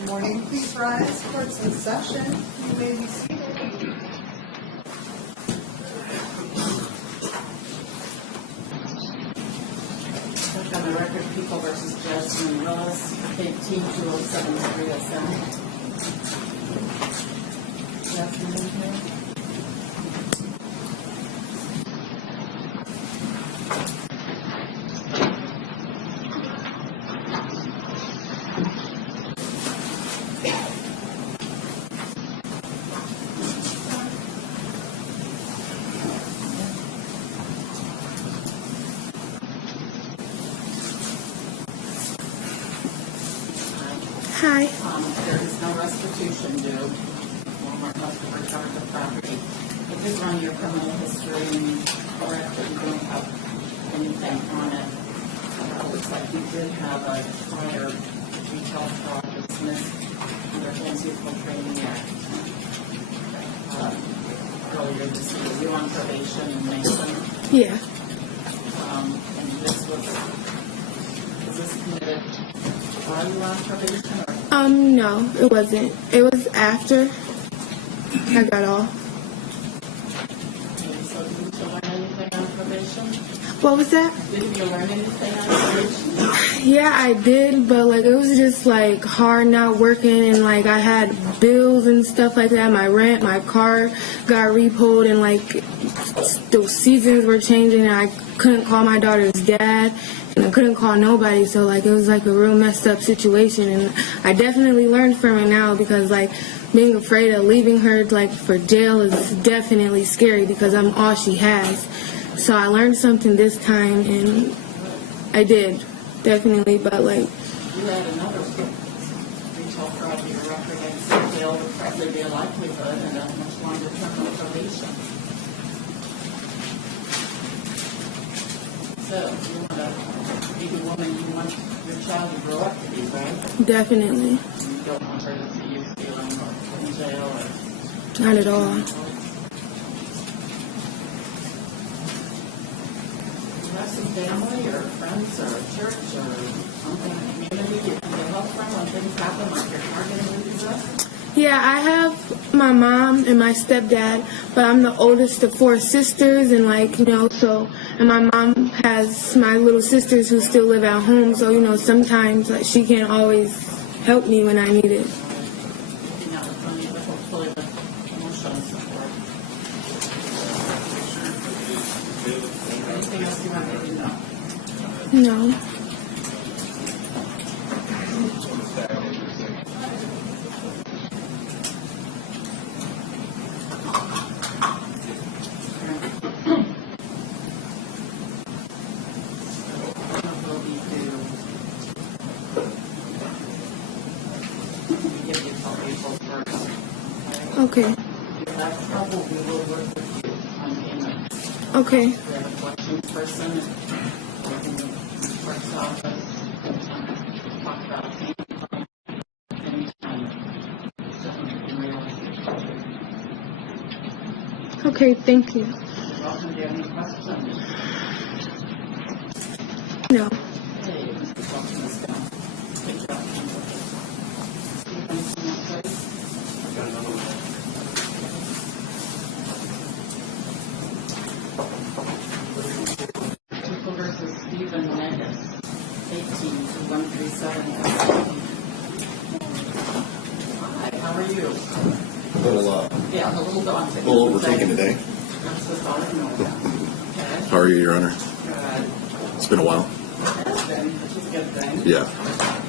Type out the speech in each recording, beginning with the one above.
Good morning. Please rise. Court's in session. You may be seated. On the record, People versus Jasmine Willis, 18-207-307. Jasmine, in here? Hi. There is no restitution due. Walmart must have recovered the property. If you run your criminal history and you correct that you don't have anything on it, it looks like you did have a prior retail fraud dismissed under Pharmaceutical Training Act. Earlier this year, you were on probation in Mason. Yeah. And this was this committed while you were on probation? Or? No, it wasn't. It was after I got off. Okay, so did you learn anything on probation? What was that? Did you learn anything on probation? Yeah, I did, but like it was just like hard not working, and like I had bills and stuff like that. My rent, my car got repoed, and like the seasons were changing, and I couldn't call my daughter's dad, and I couldn't call nobody. So like it was like a real messed up situation, and I definitely learned from it now, because like being afraid of leaving her like for jail is definitely scary, because I'm all she has. So I learned something this time, and I did. Definitely, but like... You had another retail fraud in your record, and so there would probably be a likelihood and a much longer term of probation. So, you want to be the woman you want your child to grow up to be, right? Definitely. You don't want her to see you stealing or in jail or... Not at all. Some family or friends or church or something in the community you can get help from when things happen, like your car getting repossessed? Yeah, I have my mom and my stepdad, but I'm the oldest of 4 sisters, and like, you know, so, and my mom has my little sisters who still live at home, so, you know, sometimes like, she can't always help me when I need it. Hopefully with emotional support. Anything else you want me to know? No. Okay. If you have trouble, we will work with you on payments. Okay. We have a collections person, we can go to the clerk's office, talk about payment anytime. Definitely can realize. Okay, thank you. You're welcome. Do you have any questions? No. Hey, Mr. Wilson is down. Good job. Anything else, please? I've got another one. People versus Stephen Negus, 18-137. Hi, how are you? Yeah, a little daunting. A little overtaken today. That's just all I know about. Okay. How are you, Your Honor? Good. It's been a while. It has been, which is a good thing. Yeah.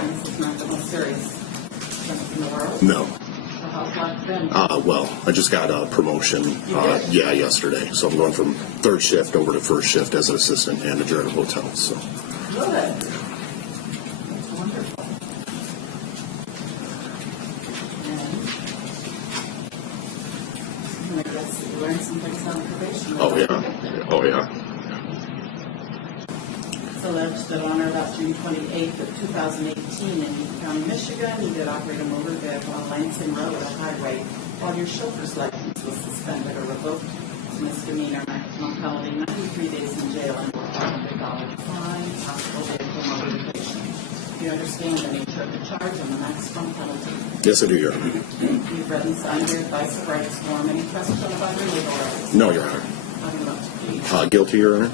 And this is not the most serious thing in the world. No. So how's life been? Well, I just got a promotion. Yeah, yesterday. So I'm going from 3rd shift over to 1st shift as an assistant manager at a hotel. So. Good. That's wonderful. And I guess you learned some things on probation. Oh yeah. Oh yeah. It's alleged that on or about June 28th of 2018 in Newton County, Michigan, you did operate a motor vehicle on Lansing Road, a highway, while your chauffeur's license was suspended or revoked. Misdemeanor, maximum penalty, 93 days in jail, and $400 fine, possible vehicle motor you understand the nature of the charge and the maximum penalty? Yes, I do, Your Honor. You've read and signed your advice of rights form. Any question about your legal rights? No, Your Honor. How do you want to plead? Guilty, Your Honor.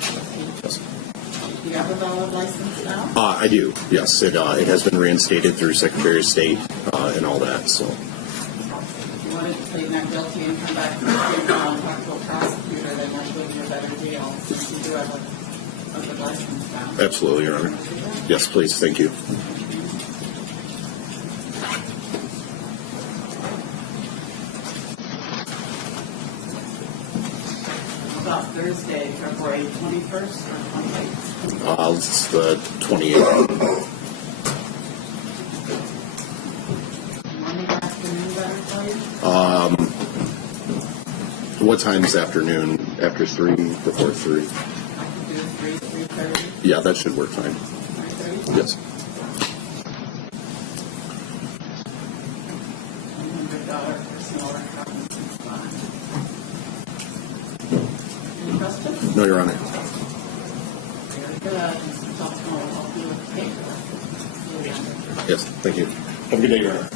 Yes. Do you have a valid license now? I do, yes. It has been reinstated through Secretary of State and all that, so. If you wanted to plead not guilty and come back to the state law and talk to a prosecutor, they might give you a better deal since you do have a good license now. Absolutely, Your Honor. Yes, please. Thank you. About Thursday, February 21st or 28th? It's the 28th. Morning, afternoon, better for you? What time is afternoon? After 3, before 3? I could do 3:30. Yeah, that should work fine. 3:30? Yes. $100 personal or cognizance bond. Any questions? No, Your Honor. Very good. Mr. Thompson will help you with the paperwork. Yes, thank you. Have a good day, Your Honor.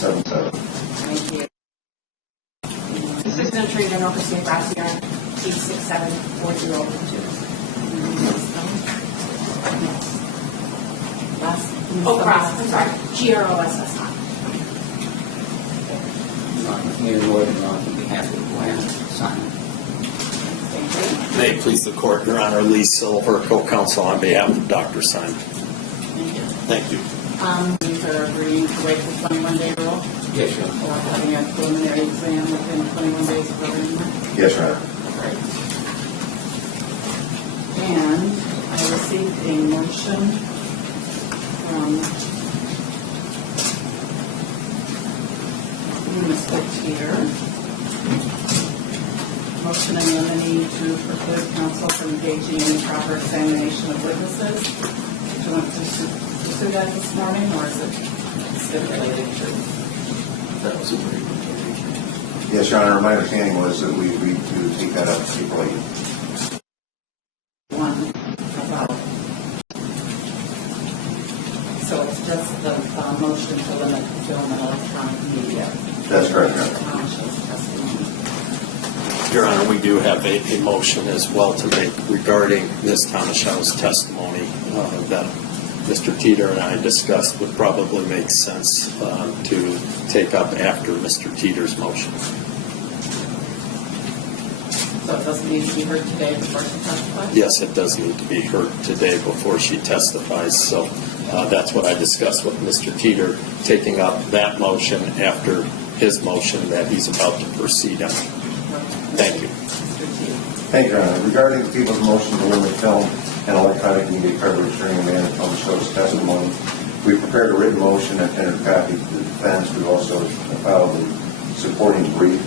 777. Thank you. Assistant Attorney General Christine Gracia, T674012. Oh, Cross, I'm sorry, GROSS. Mayor Lloyd and on behalf of Gwen Simon. May it please the court, Your Honor, Lee Silver, co-counsel on behalf of Dr. Simon. Thank you. Thank you. These are agreeing to waive the 21-day rule Yes, Your Honor. or having a preliminary exam within 21 days of arraignment. Yes, Your Honor. Great. And I received a motion from Mr. Teeter. Motion in limine to preclude counsel from engaging in improper examination of witnesses. Do you want to pursue that this morning, or is it stipulated to? That was a very good. Yes, Your Honor. My understanding was that we agreed to take that up April 8th. One about. So it's just the motion to limit film and electronic media. That's correct, Your Honor. Township's testimony. Your Honor, we do have a motion as well to make regarding Ms. Tomashaw's testimony that Mr. Teeter and I discussed would probably make sense to take up after Mr. Teeter's motion. So it doesn't need to be heard today before she testifies? Yes, it does need to be heard today before she testifies. So that's what I discussed with Mr. Teeter, taking up that motion after his motion that he's about to proceed on. Thank you. Thank you, Your Honor. Regarding the people's motion to limit film and electronic media coverage during the man of show's testimony, we prepared a written motion and tendered copy to the defense. We also filed a supporting brief.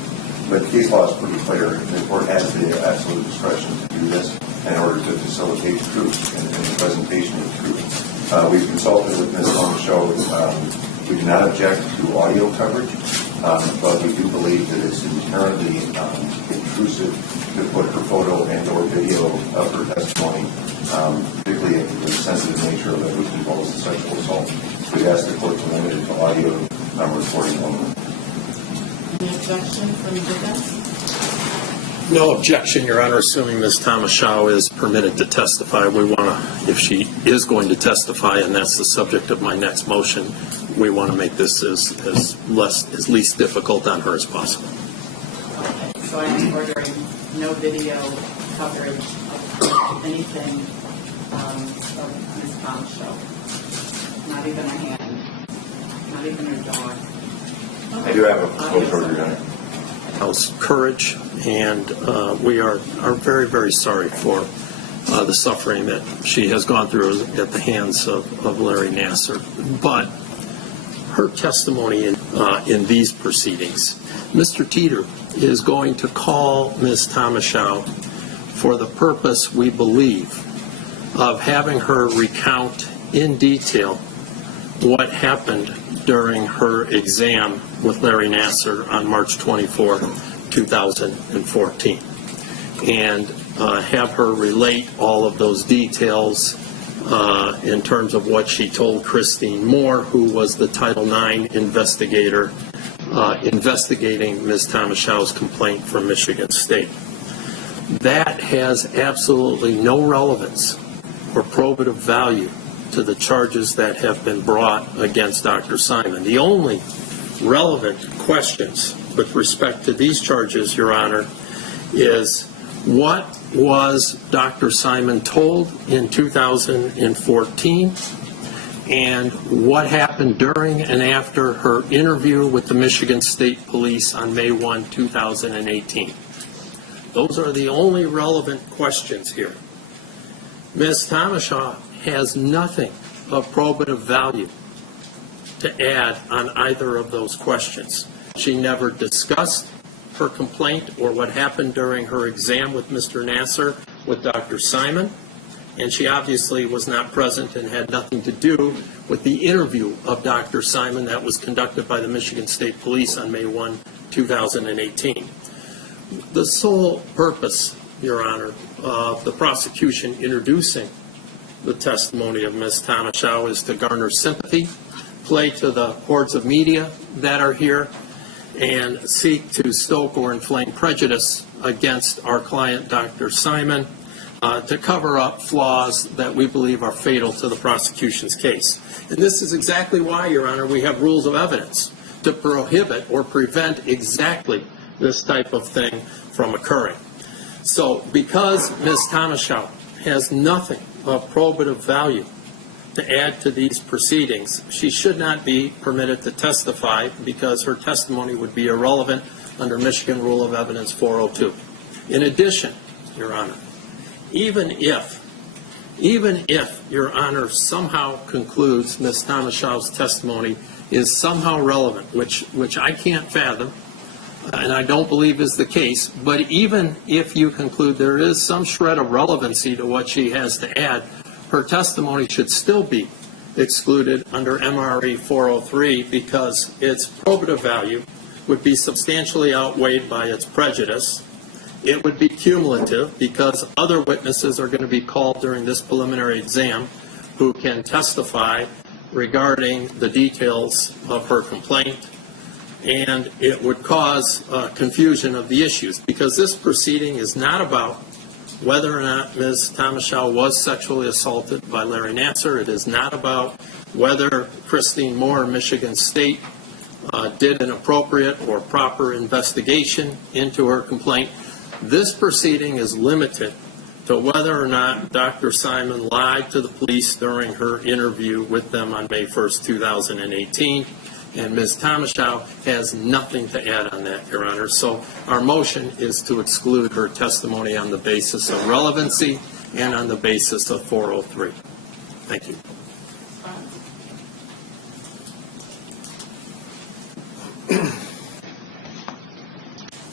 But case law is pretty clear. The court has the absolute discretion to do this in order to facilitate truth and the presentation of truth. We've consulted with Ms. Show. We do not object to audio coverage, but we do believe that it's inherently intrusive to put her photo and or video of her testimony, particularly in the sensitive nature of it, which involves the sexual assault. We ask the court to limit it to audio recording only. Any objection from the defense? No objection, Your Honor, assuming Ms. Tomashaw is permitted to testify. We want to, if she is going to testify, and that's the subject of my next motion, we want to make this as least difficult on her as possible. Okay, so I am ordering no video coverage of anything of Ms. Bombshell. Not even a hand, not even her dog. I do have a photo, Your Honor. House courage, and we are very, very sorry for the suffering that she has gone through at the hands of Larry Nassar. But her testimony in these proceedings, Mr. Teeter is going to call Ms. Tomashaw for the purpose, we believe, of having her recount in detail what happened during her exam with Larry Nassar on March 24, 2014, and have her relate all of those details in terms of what she told Christine Moore, who was the Title IX investigator investigating Ms. Tomashaw's complaint from Michigan State. That has absolutely no relevance or probative value to the charges that have been brought against Dr. Simon. The only relevant questions with respect to these charges, Your Honor, is what was Dr. Simon told in 2014, and what happened during and after her interview with the Michigan State Police on May 1, 2018. Those are the only relevant questions here. Ms. Tomashaw has nothing of probative value to add on either of those questions. She never discussed her complaint or what happened during her exam with Mr. Nassar with Dr. Simon, and she obviously was not present and had nothing to do with the interview of Dr. Simon that was conducted by the Michigan State Police on May 1, 2018. The sole purpose, Your Honor, of the prosecution introducing the testimony of Ms. Tomashaw is to garner sympathy play to the hordes of media that are here and seek to stoke or inflame prejudice against our client, Dr. Simon, to cover up flaws that we believe are fatal to the prosecution's case. And this is exactly why, Your Honor, we have rules of evidence to prohibit or prevent exactly this type of thing from occurring. So because Ms. Tomashow has nothing of probative value to add to these proceedings, she should not be permitted to testify because her testimony would be irrelevant under Michigan Rule of Evidence 402. In addition, Your Honor, even if Your Honor somehow concludes Ms. Tomashaw's testimony is somehow relevant, which I can't fathom, and I don't believe is the case, but even if you conclude there is some shred of relevancy to what she has to add, her testimony should still be excluded under MRE 403 because its probative value would be substantially outweighed by its prejudice. It would be cumulative because other witnesses are going to be called during this preliminary exam who can testify regarding the details of her complaint, and it would cause confusion of the issues because this proceeding is not about whether or not Ms. Tomashow was sexually assaulted by Larry Nassar. It is not about whether Christine Moore, Michigan State, did an appropriate or proper investigation into her complaint. This proceeding is limited to whether or not Dr. Simon lied to the police during her interview with them on May 1st, 2018. And Ms. Tomashow has nothing to add on that, Your Honor. So our motion is to exclude her testimony on the basis of relevancy and on the basis of 403. Thank you.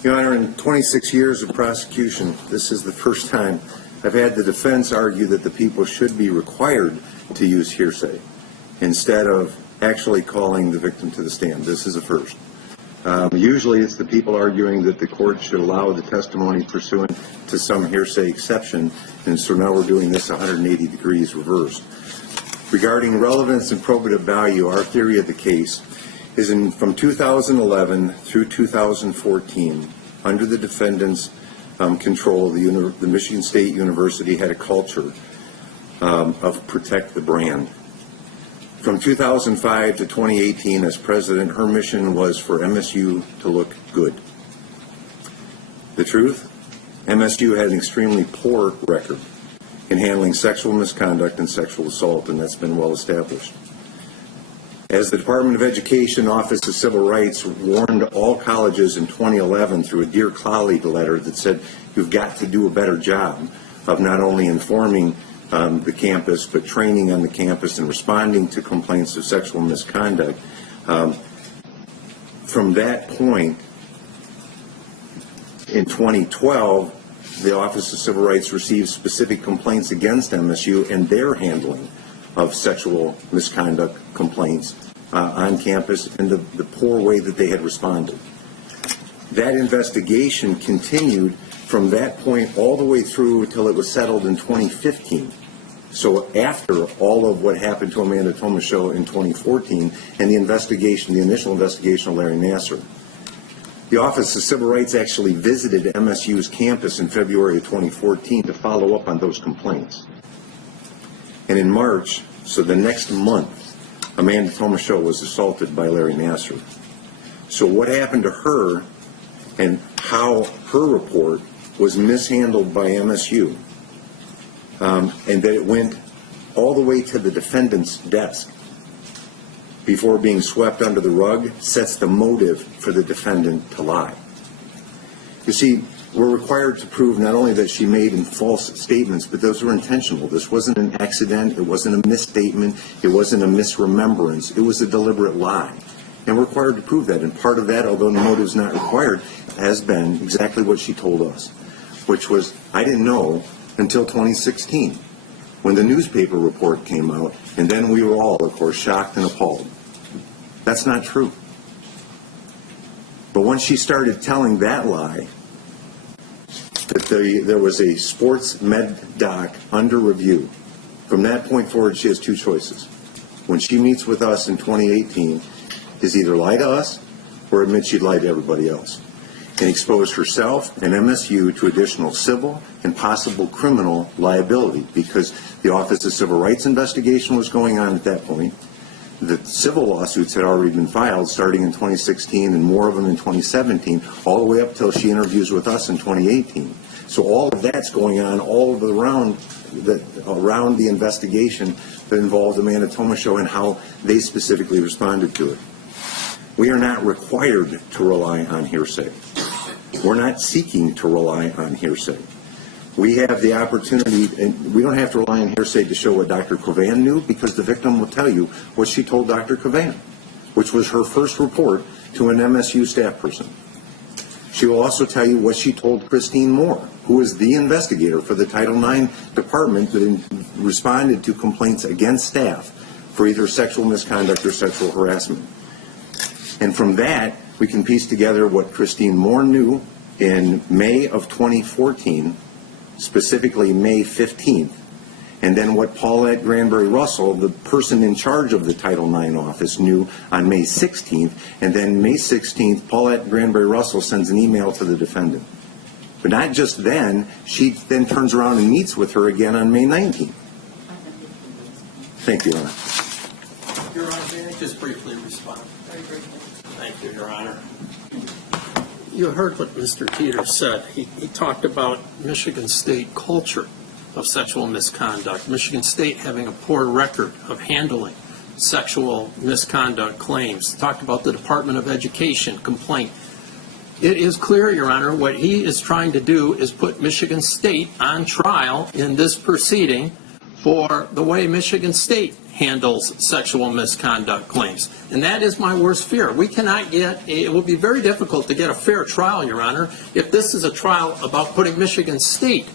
Your Honor, in 26 years of prosecution, this is the first time I've had the defense argue that the people should be required to use hearsay instead of actually calling the victim to the stand. This is a first. Usually it's the people arguing that the court should allow the testimony pursuant to some hearsay exception, and so now we're doing this 180 degrees reversed. Regarding relevance and probative value, our theory of the case is from 2011 through 2014, under the defendant's control, the Michigan State University had a culture of protect the brand. From 2005 to 2018, as president, her mission was for MSU to look good. The truth? MSU had an extremely poor record in handling sexual misconduct and sexual assault, and that's been well established. As the Department of Education Office of Civil Rights warned all colleges in 2011 through a Dear Colleague letter that said, you've got to do a better job of not only informing the campus, but training on the campus and responding to complaints of sexual misconduct. From that point, in 2012, the Office of Civil Rights received specific complaints against MSU and their handling of sexual misconduct complaints on campus and the poor way that they had responded. That investigation continued from that point all the way through until it was settled in 2015. So after all of what happened to Amanda Tomashow in 2014 and the initial investigation of Larry Nassar, the Office of Civil Rights actually visited MSU's campus in February of 2014 to follow up on those complaints. And in March, so the next month, Amanda Tomashow was assaulted by Larry Nassar. So what happened to her and how her report was mishandled by MSU, and that it went all the way to the defendant's desk before being swept under the rug, sets the motive for the defendant to lie. You see, we're required to prove not only that she made false statements, but those were intentional. This wasn't an accident, it wasn't a misstatement, it wasn't a misremembrance, it was a deliberate lie. And we're required to prove that, and part of that, although the motive is not required, has been exactly what she told us, which was, I didn't know until 2016, when the newspaper report came out, and then we were all, of course, shocked and appalled. That's not true. But once she started telling that lie, that there was a sports med doc under review, from that point forward, she has two choices. when she meets with us in 2018 is either lie to us or admit she'd lied to everybody else and expose herself and MSU to additional civil and possible criminal liability because the Office of Civil Rights investigation was going on at that point. The civil lawsuits had already been filed starting in 2016 and more of them in 2017, all the way up till she interviews with us in 2018. So all of that's going on all around the investigation that involved the Manitoba Show and how they specifically responded to it. We are not required to rely on hearsay. We're not seeking to rely on hearsay. We have the opportunity, and we don't have to rely on hearsay to show what Dr. Kovan knew because the victim will tell you what she told Dr. Kovan, which was her first report to an MSU staff person. She will also tell you what she told Christine Moore, who is the investigator for the Title IX department that responded to complaints against staff for either sexual misconduct or sexual harassment. And from that, we can piece together what Christine Moore knew in May of 2014, specifically May 15th, and then what Paulette Granberry Russell, the person in charge of the Title IX office, knew on May 16th, and then May 16th, Paulette Granberry Russell sends an email to the defendant. But not just then, she then turns around and meets with her again on May 19th. Thank you, Your Honor. Your Honor, may I just briefly respond? Very briefly. Thank you, Your Honor. You heard what Mr. Teeter said. He talked about Michigan State culture of sexual misconduct, Michigan State having a poor record of handling sexual misconduct claims. Talked about the Department of Education complaint. It is clear, Your Honor, what he is trying to do is put Michigan State on trial in this proceeding for the way Michigan State handles sexual misconduct claims. And that is my worst fear. We cannot get, it will be very difficult to get a fair trial, Your Honor, if this is a trial about putting Michigan State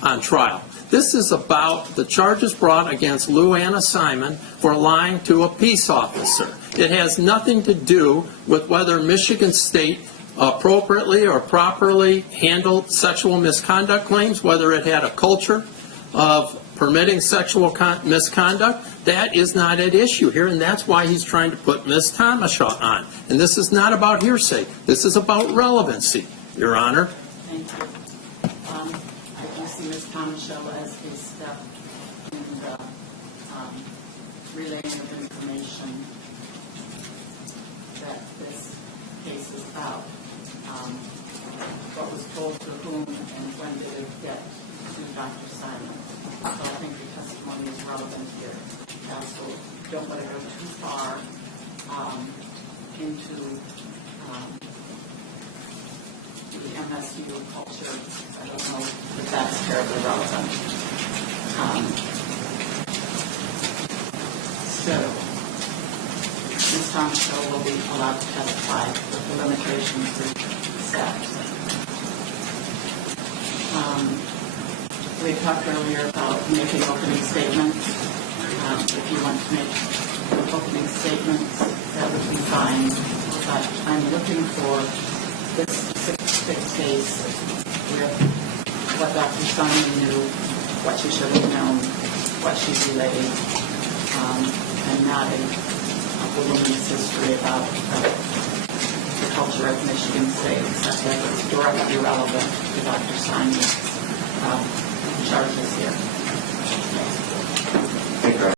on trial. This is about the charges brought against Lou Anna Simon for lying to a peace officer. It has nothing to do with whether Michigan State appropriately or properly handled sexual misconduct claims, whether it had a culture of permitting sexual misconduct. That is not at issue here, and that's why he's trying to put Ms. Tomashaw on. And this is not about hearsay. This is about relevancy, Your Honor. Thank you. I do see Ms. Tomashaw as a step in the relaying of information that this case is about. What was told to whom and when did it get to Dr. Simon? So I think the testimony is relevant here. I also don't want to go too far into the MSU culture. I don't know if that's terribly relevant. So, Ms. Tomashaw will be allowed to testify with the limitations we set. We talked earlier about making opening statements. If you want to make opening statements, that would be fine. But I'm looking for this specific case with what Dr. Simon knew, what she should have known, what she relayed, and not a voluminous history about the culture of Michigan State, except that it's directly relevant to Dr. Simon's charges here. Thank you.